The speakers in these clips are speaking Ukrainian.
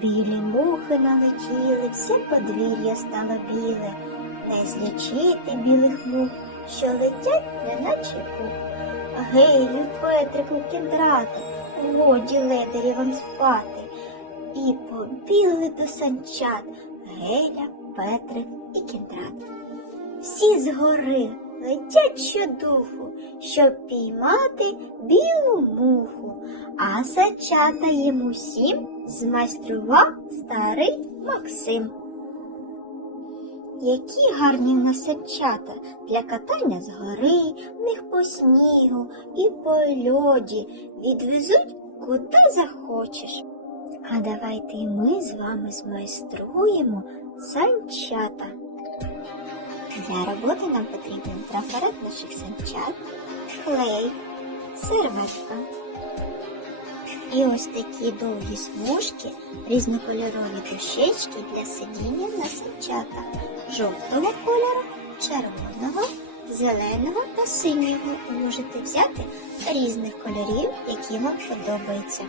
Білі мухи налетіли, все подвір'я стало біле, не злічити білих мух, що летять, неначе пух. Гей, Петрику кіндрати, годі ледарі вам спати. І побігли до санчат Геля, Петрик і кіндрат. Всі згори летять щодуху, щоб піймати білу муху, а санчата їм усім змайстрував старий Максим. Які гарні в нас санчата для катання з гори, в них по снігу і по льоді відвезуть куди захочеш. А давайте і ми з вами змайструємо санчата. Для роботи нам потрібен трафарет наших санчат, клей, серветка. І ось такі довгі смужки, різнокольорові дощечки для сидіння на санчатах жовтого кольору, червоного, зеленого та синього. Можете взяти різних кольорів, які вам подобаються.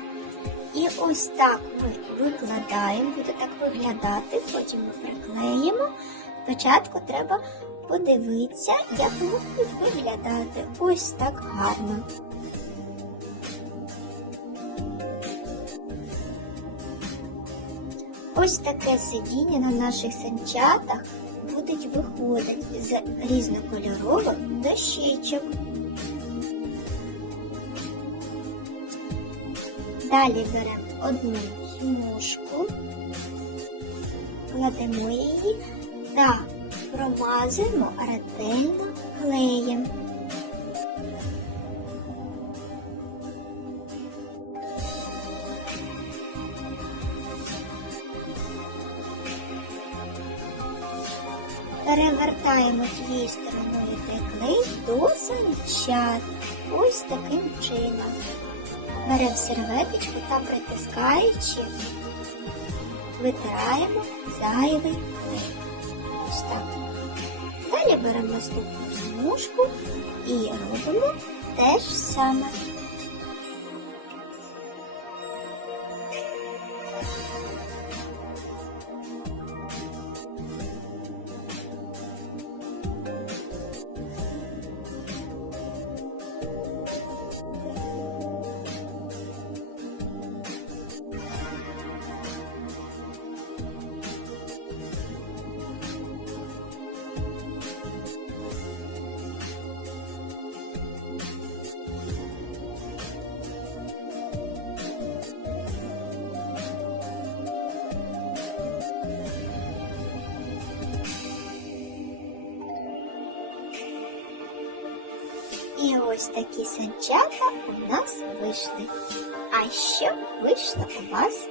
І ось так ми викладаємо, буде так виглядати, потім ми приклеїмо. Спочатку треба подивитися, як буде виглядати. Ось так гарно. Ось таке сидіння на наших санчатах буде виходити з різнокольорових дощечок. Далі беремо одну смужку, кладемо її та промазуємо ретельно клеєм. Перевертаємо тією стороною клей до санчат. Ось таким чином. Беремо серветочку та притискаючи, витираємо зайвий клей. Ось так. Далі беремо наступну смужку і робимо те ж саме. Ось такі санчата у нас вийшли. А що вийшло у вас